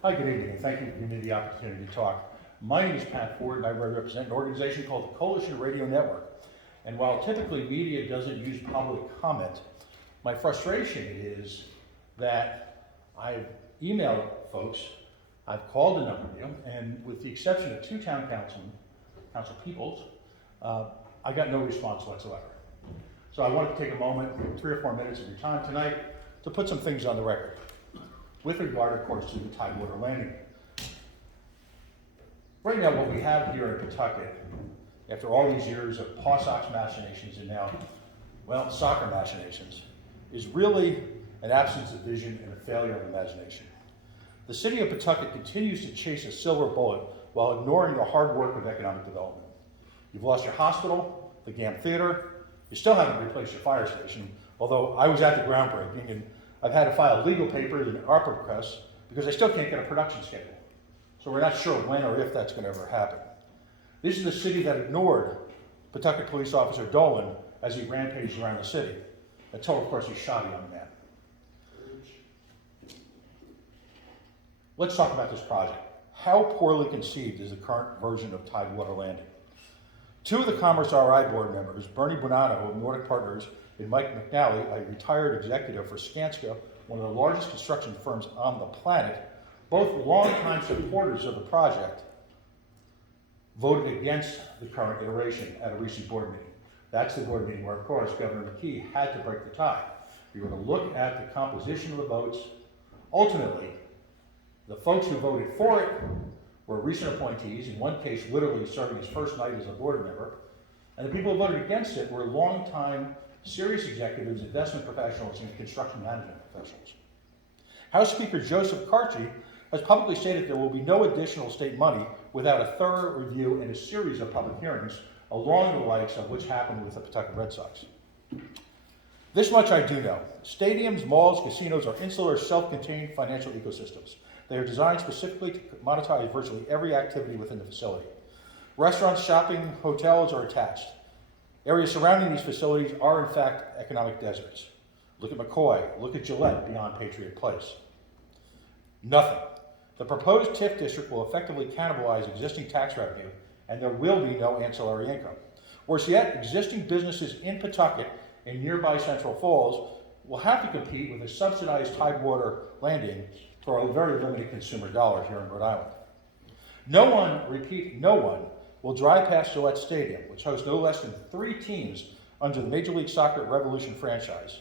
Hi, good evening, and thank you for giving me the opportunity to talk. My name is Pat Ford, and I represent an organization called the Coalition Radio Network. And while typically media doesn't use public comment, my frustration is that I've emailed folks, I've called a number of you, and with the exception of two town council peoples, I got no response whatsoever. So I wanted to take a moment, 3 or 4 minutes of your time tonight, to put some things on the record with regard, of course, to the Tidewater landing. Right now, what we have here in Pawtucket, after all these years of Paw Sox machinations and now, well, soccer machinations, is really an absence of vision and a failure of imagination. The city of Pawtucket continues to chase a silver bullet while ignoring the hard work of economic development. You've lost your hospital, the GAM Theater, you still haven't replaced your fire station, although I was at the groundbreaking and I've had to file legal papers and ARPA requests because I still can't get a production schedule. So we're not sure when or if that's going to ever happen. This is the city that ignored Pawtucket Police Officer Dolan as he rampaged around the city, until, of course, he shot a young man. Let's talk about this project. How poorly conceived is the current version of Tidewater Landing? Two of the CommerceRI board members, Bernie Bonanno of Nordic Partners and Mike McNally, a retired executive for Skanska, one of the largest construction firms on the planet, both longtime supporters of the project, voted against the current iteration at a recent board meeting. That's the board meeting where, of course, Governor McKee had to break the tie. If you were to look at the composition of the votes, ultimately, the folks who voted for it were recent appointees, in one case literally serving his first night as a board member, and the people who voted against it were longtime serious executives, investment professionals, and construction management professionals. House Speaker Joseph Karchi has publicly stated there will be no additional state money without a thorough review and a series of public hearings, along the likes of which happened with the Pawtucket Red Sox. This much I do know. Stadiums, malls, casinos are insular, self-contained financial ecosystems. They are designed specifically to monetize virtually every activity within the facility. Restaurants, shopping, hotels are attached. Areas surrounding these facilities are, in fact, economic deserts. Look at McCoy, look at Gillette beyond Patriot Place. Nothing. The proposed TIF district will effectively cannibalize existing tax revenue, and there will be no ancillary income. Worse yet, existing businesses in Pawtucket and nearby Central Falls will have to compete with a subsidized Tidewater landing for a very limited consumer dollar here in Rhode Island. No one, repeat, no one, will drive past Gillette Stadium, which hosts no less than 3 teams under the Major League Soccer Revolution franchise.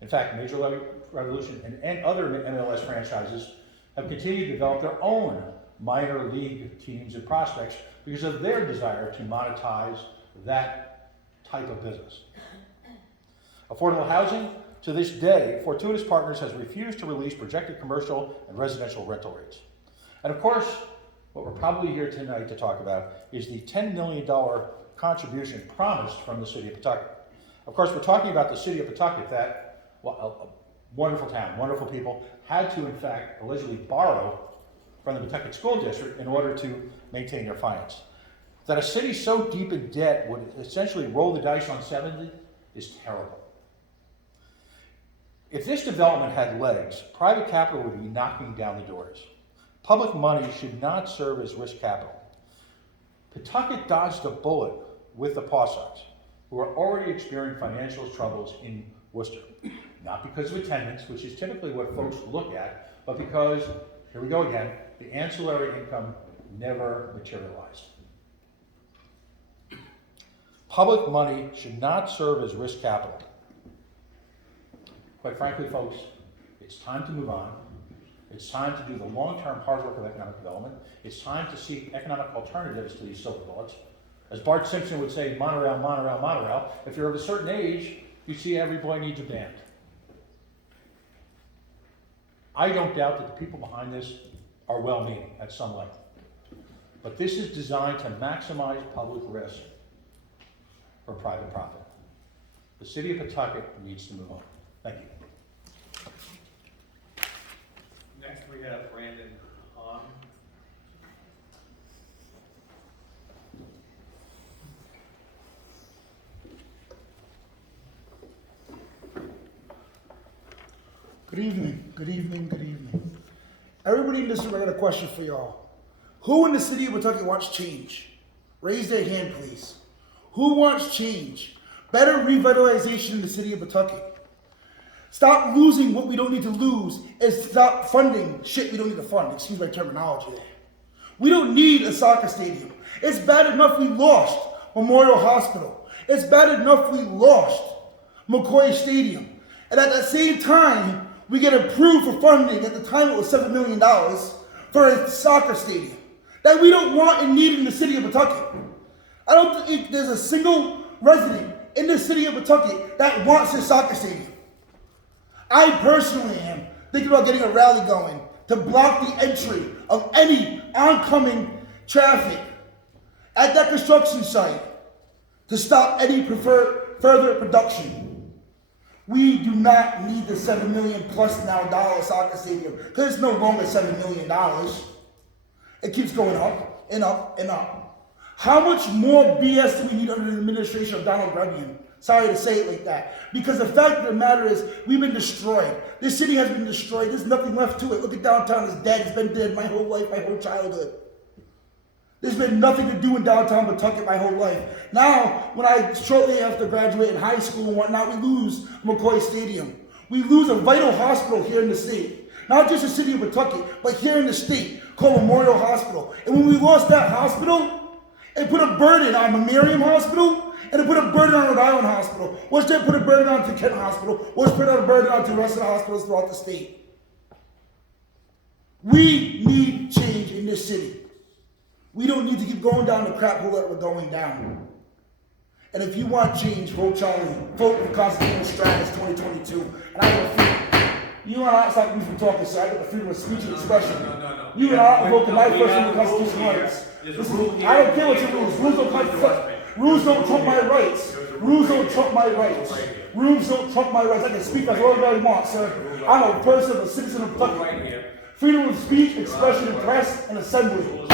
In fact, Major League Revolution and other MLS franchises have continued to develop their own minor league teams and prospects because of their desire to monetize that type of business. Affordable housing. To this day, Fortuitous Partners has refused to release projected commercial and residential rental rates. And of course, what we're probably here tonight to talk about is the $10 million contribution promised from the city of Pawtucket. Of course, we're talking about the city of Pawtucket that, well, a wonderful town, wonderful people, had to, in fact, allegedly borrow from the Pawtucket School District in order to maintain their finance. That a city so deep in debt would essentially roll the dice on 70 is terrible. If this development had legs, private capital would be knocking down the doors. Public money should not serve as risk capital. Pawtucket dodged a bullet with the Paw Sox, who are already experiencing financial troubles in Worcester. Not because of attendance, which is typically what folks look at, but because, here we go again, the ancillary income never materialized. Public money should not serve as risk capital. Quite frankly, folks, it's time to move on. It's time to do the long-term hard work of economic development. It's time to seek economic alternatives to these silver bullets. As Bart Simpson would say, monorail, monorail, monorail. If you're of a certain age, you see Every Boy Needs a Band. I don't doubt that the people behind this are well-meaning at some level. But this is designed to maximize public risk for private profit. The city of Pawtucket needs to move on. Thank you. Next we have Brandon Hahn. Good evening, good evening, good evening. Everybody everybody in this room, I got a question for y'all. Who in the city of Pawtucket wants change? Raise their hand, please. Who wants change? Better revitalization in the city of Pawtucket. Stop losing what we don't need to lose and stop funding shit we don't need to fund. Excuse my terminology there. We don't need a soccer stadium. It's bad enough we lost Memorial Hospital. It's bad enough we lost McCoy Stadium. And at the same time, we get approved for funding. At the time, it was $7 million for a soccer stadium that we don't want and need in the city of Pawtucket. I don't think there's a single resident in the city of Pawtucket that wants a soccer stadium. I personally am thinking about getting a rally going to block the entry of any oncoming traffic at that construction site to stop any further production. We do not need the $7 million plus now soccer stadium because it's no longer $7 million. It keeps going up and up and up. How much more BS do we need under the administration of Don Grebien? Sorry to say it like that. Because the fact of the matter is, we've been destroyed. This city has been destroyed. There's nothing left to it. Look at downtown, it's dead. It's been dead my whole life, my whole childhood. There's been nothing to do in downtown Pawtucket my whole life. Now, shortly after graduating high school and whatnot, we lose McCoy Stadium. We lose a vital hospital here in the state. Not just the city of Pawtucket, but here in the state, called Memorial Hospital. And when we lost that hospital, it put a burden on Miriam Hospital, and it put a burden on Rhode Island Hospital, which then put a burden on Kent Hospital, which put a burden on the rest of the hospitals throughout the state. We need change in this city. We don't need to keep going down the crap hole that we're going down. And if you want change, vote Charlie. Vote for Constitutional Strategy 2022. And I will free. You and I, it's like we've been talking, so I got the freedom of speech and expression. No. You and I vote the my first in the Constitutional rights. I don't care what your rules. Rules don't trump my rights. Rules don't trump my rights. Rules don't trump my rights. I can speak as long as I want, sir. I'm a person, a citizen of Pawtucket. Freedom of speech, expression, and press, and assembly.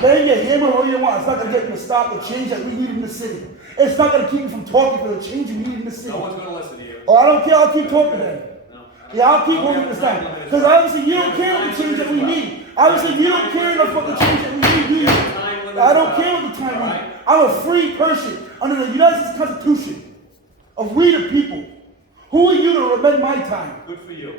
Bang your hammer all you want. It's not going to get me to stop the change that we need in the city. It's not going to keep me from talking for the change we need in the city. No one's going to listen to you. Oh, I don't care. I'll keep talking then. Yeah, I'll keep holding this down. Because obviously you don't care what the change that we need. Obviously you don't care enough what the change that we need, do you? I don't care what the time we need. I'm a free person under the United States Constitution of we the people. Who are you to amend my time? Good for you.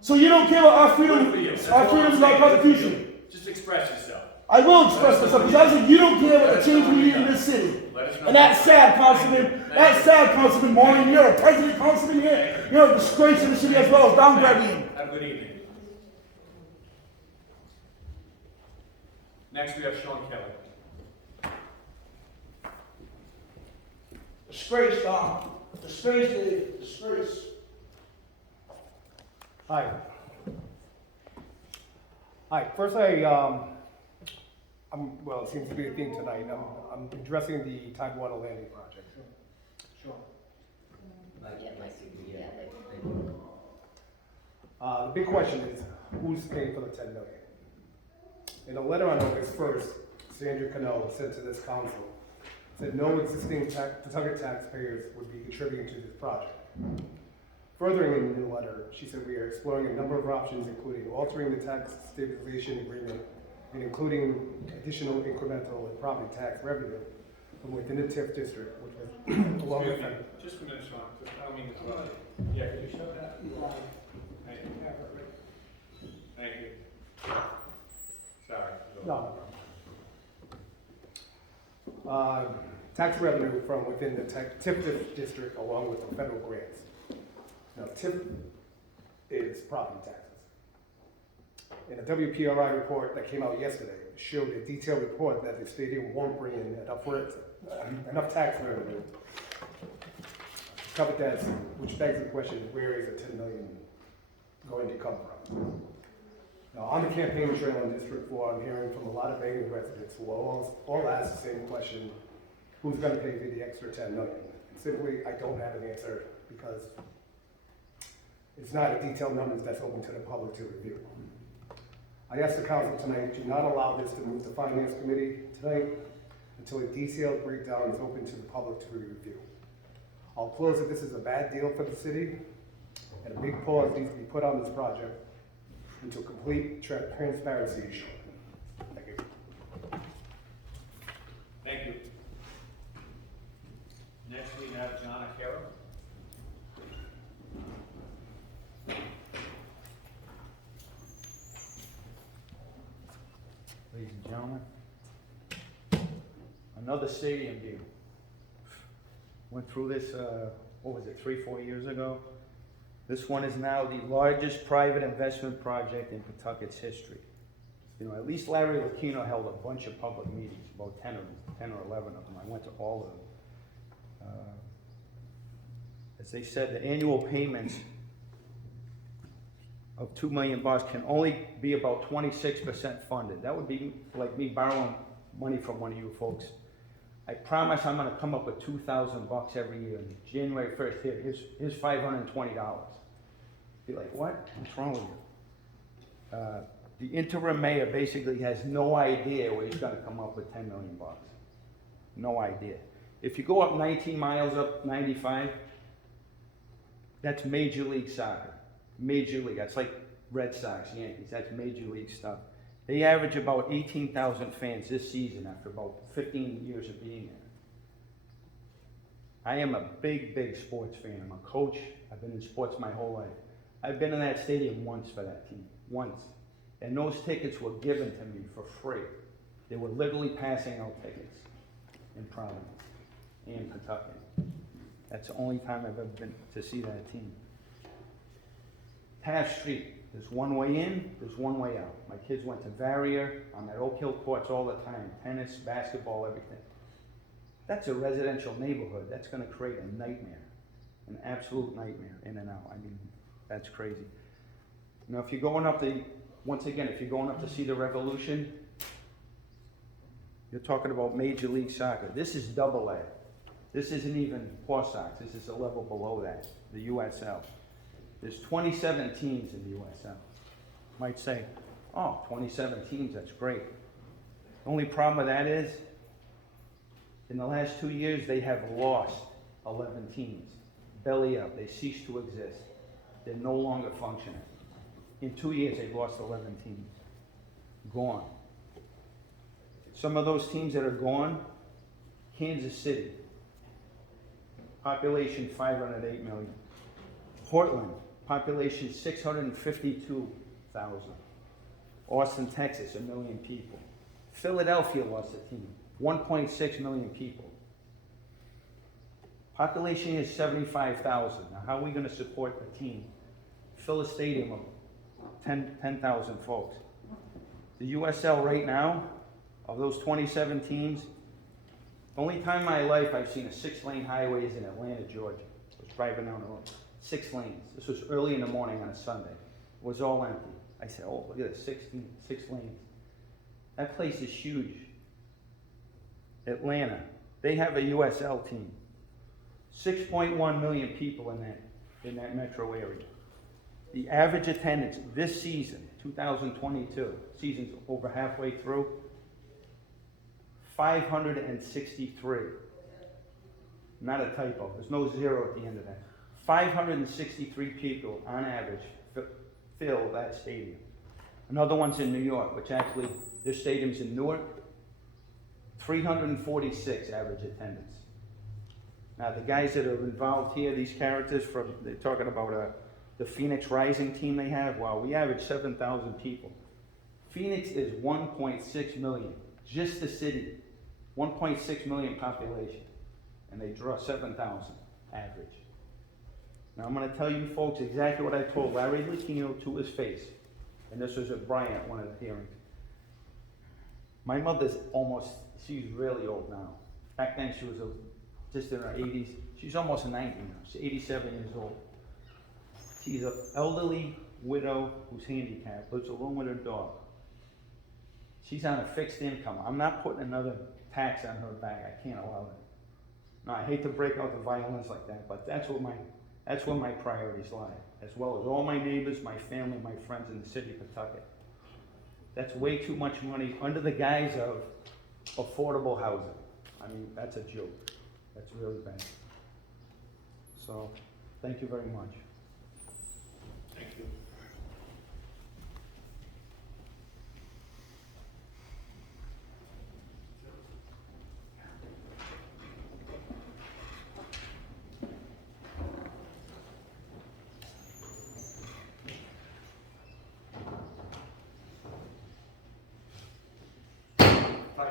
So you don't care about our freedom? Good for you. Our freedom is our Constitution. Just express yourself. I will express myself because obviously you don't care about the change we need in this city. And that's sad, Councilman. That's sad, Councilman Maureen. You're a president, Councilman here. You're a disgrace in the city as well as Don Grebien. Have a good evening. Next we have Sean Kelly. Disgrace, Don. Disgrace, Dave. Disgrace. Hi. First, well, it seems to be a theme tonight. I'm addressing the Tidewater landing project. Sure. The big question is, who's paying for the $10 million? In a letter on August 1st, Sandra Cano sent to this council, said no existing Pawtucket taxpayers would be contributing to this project. Furthering in the letter, she said we are exploring a number of options, including altering the tax stabilization agreement and including additional incremental and property tax revenue from within the TIF district, which was along with that. Just a minute, Sean. I don't mean to interrupt you. Yeah, could you show that? Thank you. Thank you. Sorry. No. Tax revenue from within the TIF district along with the federal grants. Now, TIF is property taxes. In a WPRI report that came out yesterday, showed a detailed report that the stadium won't bring in enough tax revenue to cover that, which begs the question, where is the $10 million going to come from? Now, on the campaign trail in District 4, I'm hearing from a lot of Bangor residents who all ask the same question, who's going to pay for the extra $10 million? And simply, I don't have an answer because it's not a detailed numbers that's open to the public to review. I asked the council tonight to not allow this to move to Finance Committee tonight until a detailed breakdown is open to the public to review. I'll close that this is a bad deal for the city and a big pause needs to be put on this project until complete transparency is shown. Thank you. Thank you. Next, we have John Akera. Ladies and gentlemen, another stadium deal. Went through this, what was it, 3-4 years ago? This one is now the largest private investment project in Pawtucket's history. You know, at least Larry Lucchino held a bunch of public meetings, about 10 or 11 of them. I went to all of them. As they said, the annual payments of $2 million can only be about 26% funded. That would be like me borrowing money from one of you folks. I promise I'm gonna come up with $2,000 every year. And January 1st, here's $520. Be like, what? What's wrong with you? The interim mayor basically has no idea where he's gonna come up with $10 million. No idea. If you go up 19 miles up 95, that's Major League Soccer. Major League, that's like Red Sox, Yankees, that's Major League stuff. They average about 18,000 fans this season after about 15 years of being there. I am a big sports fan. I'm a coach. I've been in sports my whole life. I've been in that stadium once for that team, once. And those tickets were given to me for free. They were literally passing out tickets in Providence and Pawtucket. That's the only time I've ever been to see that team. Taft Street, there's one way in, there's one way out. My kids went to Varrier, I'm at Oak Hill courts all the time, tennis, basketball, everything. That's a residential neighborhood. That's gonna create a nightmare, an absolute nightmare in and out. I mean, that's crazy. Now, if you're going up to, once again, if you're going up to see the Revolution, you're talking about Major League Soccer. This is double A. This isn't even Paw Sox. This is a level below that, the USL. There's 27 teams in the USL. Might say, oh, 27 teams, that's great. The only problem with that is, in the last 2 years, they have lost 11 teams. Belly up, they cease to exist. They're no longer functioning. In 2 years, they've lost 11 teams. Gone. Some of those teams that are gone, Kansas City, population 508 million. Portland, population 652,000. Austin, Texas, 1 million people. Philadelphia lost a team, 1.6 million people. Population is 75,000. Now, how are we going to support a team? Fill a stadium of 10,000 folks. The USL right now, of those 27 teams, the only time in my life I've seen a 6-lane highway is in Atlanta, Georgia. I was driving down the road. 6 lanes. This was early in the morning on a Sunday. It was all empty. I said, oh, look at this, 6 lanes. That place is huge. Atlanta, they have a USL team. 6.1 million people in that metro area. The average attendance this season, 2022, season's over halfway through, 563. Not a typo, there's no zero at the end of that. 563 people on average fill that stadium. Another one's in New York, which actually, their stadium's in Newark, 346 average attendance. Now the guys that are involved here, these characters from, they're talking about the Phoenix Rising team they have. Wow, we average 7,000 people. Phoenix is 1.6 million, just the city, 1.6 million population, and they draw 7,000 average. Now I'm going to tell you folks exactly what I told Larry Lucchino to his face, and this was at Bryant, one of the hearings. My mother's she's really old now. Back then she was just in her 80s. She's almost 90 now. She's 87 years old. She's an elderly widow who's handicapped, lives alone with her dog. She's on a fixed income. I'm not putting another tax on her back. I can't allow it. Now I hate to break out the violence like that, but that's where my priorities lie, as well as all my neighbors, my family, my friends in the city of Pawtucket. That's way too much money under the guise of affordable housing. I mean, that's a joke. That's really bad. So, thank you very much. Thank you.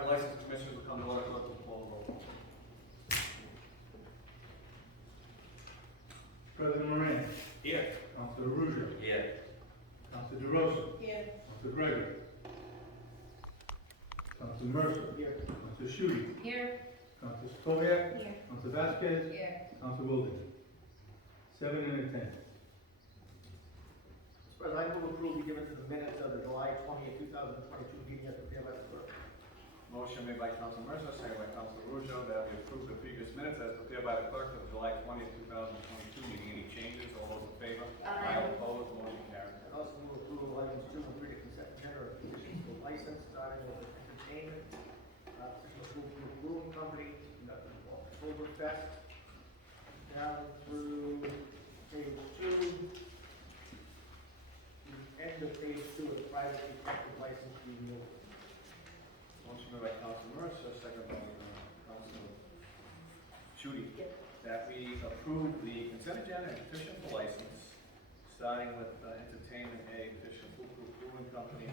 the license commissioners will come to order, clerk will call the roll. President Moran, Here. Councilor Ruzo, Here. Councilor DeRosa, Here. Councilor Gregor, Councilor Mercer, Councilor Shudy, Here. Councilor Stoyek, Here. Councilor Vasquez, Here. Councilor Wilson. 7 in attendance. Mr. President, I move approval be given to the minutes of the July 20th, 2022 meeting as prepared by the clerk. Motion made by Council Mercer, second by Council Ruzo, that we approve the previous minutes as prepared by the clerk of July 20th, 2022 meeting. Any changes? All those in favor? Aye. Opposed? Motion carries. I also move approval of items 2 and 3 to consent agenda of conditions for license, starting with entertainment, official brewing company, conducting Oktoberfest, down through page 2. The end of page 2 is privately protected license renewal. Motion made by Council Mercer, second by Council Shudy, that we approve the consent agenda and petition for license, starting with entertainment, a petition for brewing company,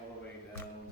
all the way down